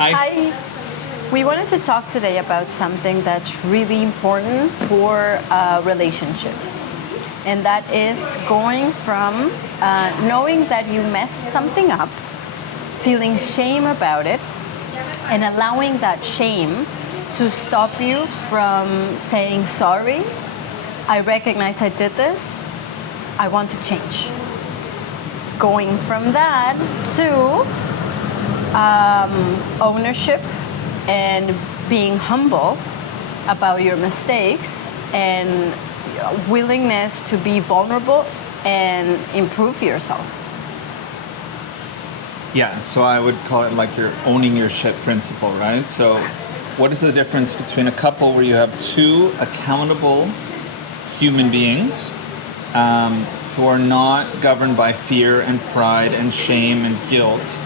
Hi. We wanted to talk today about something that's really important for relationships. And that is going from knowing that you messed something up, feeling shame about it, and allowing that shame to stop you from saying sorry. I recognize I did this. I want to change. Going from that to ownership and being humble about your mistakes and willingness to be vulnerable and improve yourself. Yeah, so I would call it like your owning your shit principle, right? So what is the difference between a couple where you have two accountable human beings who are not governed by fear and pride and shame and guilt,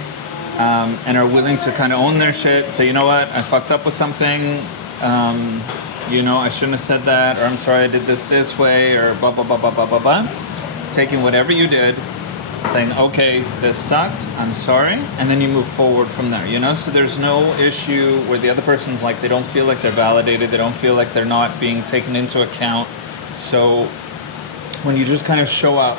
and are willing to kind of own their shit, say, you know what, I fucked up with something, I shouldn't have said that, or I'm sorry I did this way, or blah, blah, blah, blah, blah, blah, blah. Taking whatever you did, saying, okay, this sucked, I'm sorry, and then you move forward from there, So there's no issue where the other person's like, they don't feel like they're validated, they don't feel like they're not being taken into account. So when you just kind of show up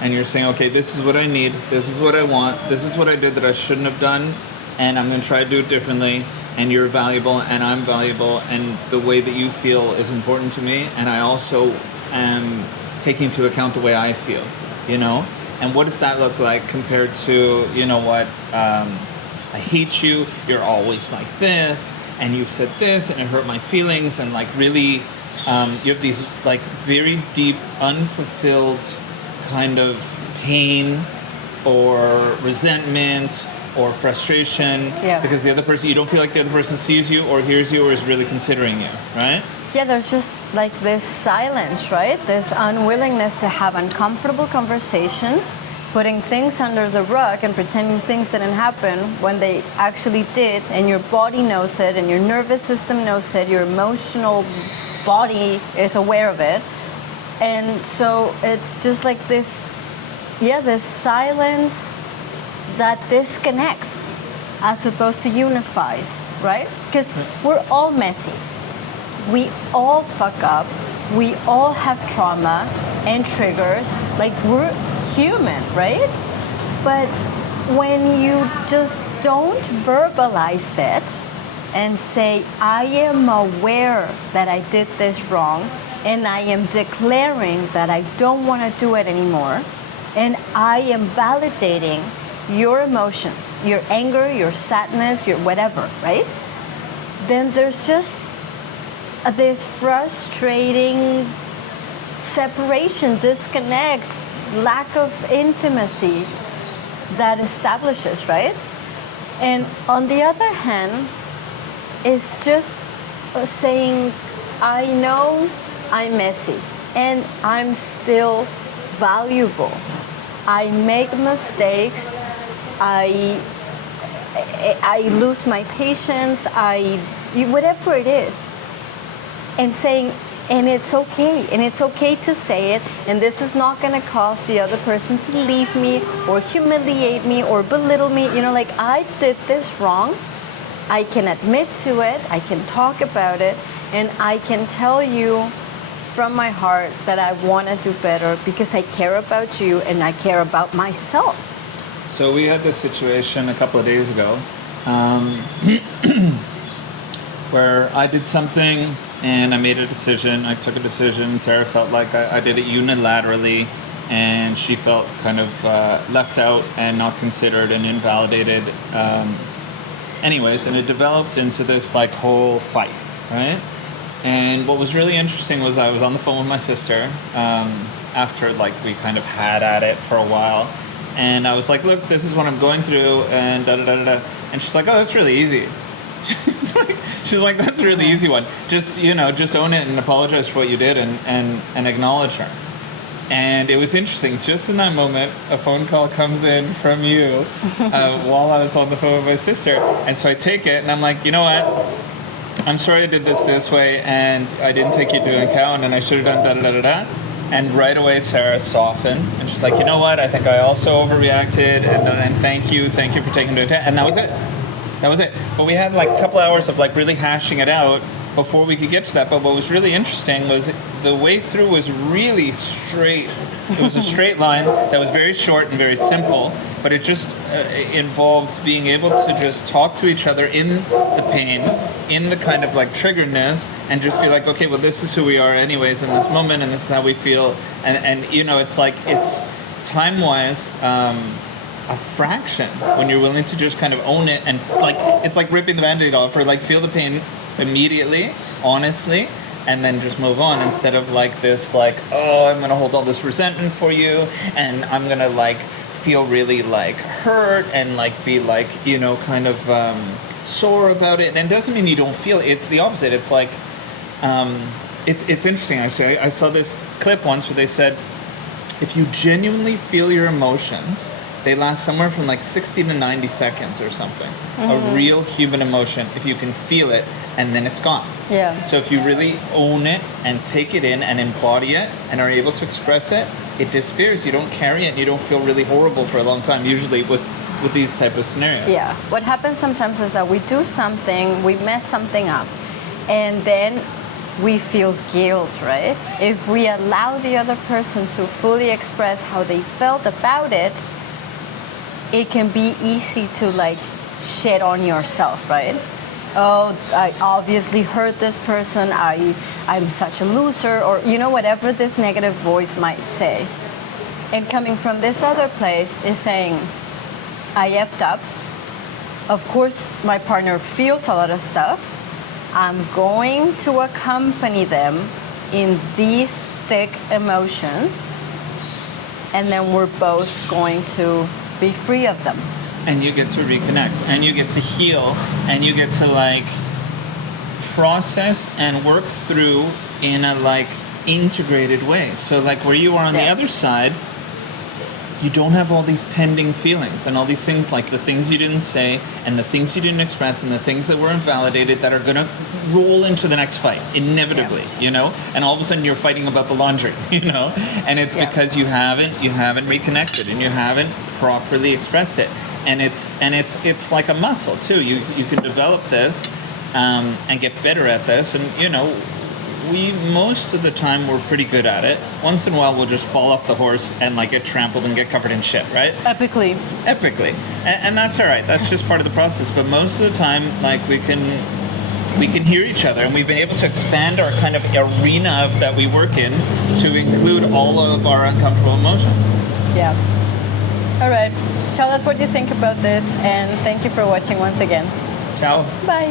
and you're saying, okay, this is what I need, this is what I want, this is what I did that I shouldn't have done, and I'm going to try to do it differently, and you're valuable, and I'm valuable, and the way that you feel is important to me, and I also am taking into account the way I feel, And what does that look like compared to, I hate you, you're always like this, and you said this, and it hurt my feelings, and like really, you have these like very deep, unfulfilled kind of pain or resentment or frustration because the other person, you don't feel like the other person sees you or hears you or is really considering you, right? Yeah, there's just like this silence, right? This unwillingness to have uncomfortable conversations, putting things under the rug and pretending things didn't happen when they actually did, and your body knows it, and your nervous system knows it, your emotional body is aware of it. And so it's just like this silence that disconnects as opposed to unifies, right? Because we're all messy. We all fuck up. We all have trauma and triggers. Like, we're human, right? But when you just don't verbalize it and say, I am aware that I did this wrong, and I am declaring that I don't want to do it anymore, and I am validating your emotion, your anger, your sadness, your whatever, right? Then there's just this frustrating separation, disconnect, lack of intimacy that establishes, right? And on the other hand, it's just saying, I know I'm messy and I'm still valuable. I make mistakes. I lose my patience. Whatever it is. And saying, and it's okay to say it, and this is not going to cause the other person to leave me or humiliate me or belittle me. Like, I did this wrong. I can admit to it. I can talk about it, and I can tell you from my heart that I want to do better because I care about you and I care about myself. So we had this situation a couple of days ago where I did something and I made a decision. I took a decision. Sarah felt like I did it unilaterally, and she felt kind of left out and not considered and invalidated. Anyways, and it developed into this like whole fight, right? And what was really interesting was I was on the phone with my sister after like we kind of had at it for a while, and I was like, look, this is what I'm going through, and da da da da. And she's like, oh, that's really easy. She's like, that's a really easy one. Just own it and apologize for what you did and acknowledge her. And it was interesting. Just in that moment, a phone call comes in from you while I was on the phone with my sister. And so I take it, and I'm like, you know what? I'm sorry I did this way, and I didn't take you into account, and I should have done da-da-da-da-da. And right away, Sarah softened, and she's like, you know what? I think I also overreacted, and thank you for taking into account. And that was it. That was it. But we had like a couple hours of like really hashing it out before we could get to that. But what was really interesting was the way through was really straight. It was a straight line that was very short and very simple, but it just involved being able to just talk to each other in the pain, in the kind of like triggeredness, and just be like, okay, well, this is who we are anyways in this moment, and this is how we feel. And you know, it's like, it's time-wise, a fraction when you're willing to just kind of own it, and like it's like ripping the band-aid off, or like feel the pain immediately, honestly, and then just move on, instead of like this like, oh, I'm gonna hold all this resentment for you, and I'm gonna like feel really like hurt and like be like, you know, kind of sore about it. And it doesn't mean you don't feel it. It's the opposite. It's like it's interesting actually. I saw this clip once where they said if you genuinely feel your emotions, they last somewhere from like 60 to 90 seconds or something. A real human emotion, if you can feel it, and then it's gone. Yeah. So if you really own it and take it in and embody it and are able to express it, it disappears. You don't carry it, and you don't feel really horrible for a long time, usually with these type of scenarios. Yeah. What happens sometimes is that we do something, we mess something up, and then we feel guilt, right? If we allow the other person to fully express how they felt about it, it can be easy to like shit on yourself, right? Oh, I obviously hurt this person, I'm such a loser, or you know, whatever this negative voice might say. And coming from this other place is saying, I effed up. Of course, my partner feels a lot of stuff. I'm going to accompany them in these thick emotions, and then we're both going to be free of them. And you get to reconnect, and you get to heal, and you get to like process and work through in a like integrated way. So like where you are on the other side, you don't have all these pending feelings and all these things, like the things you didn't say and the things you didn't express and the things that were invalidated that are gonna roll into the next fight inevitably, you know. And all of a sudden you're fighting about the laundry, you know, and it's because you haven't reconnected and you haven't properly expressed it. And it's like a muscle too. You can develop this and get better at this, and you know, we most of the time we're pretty good at it. Once in a while we'll just fall off the horse and like get trampled and get covered in shit, right? Epically. And that's all right. That's just part of the process. But most of the time, like we can hear each other, and we've been able to expand our kind of arena that we work in to include all of our uncomfortable emotions. Yeah. All right. Tell us what you think about this, and thank you for watching once again. Ciao. Bye.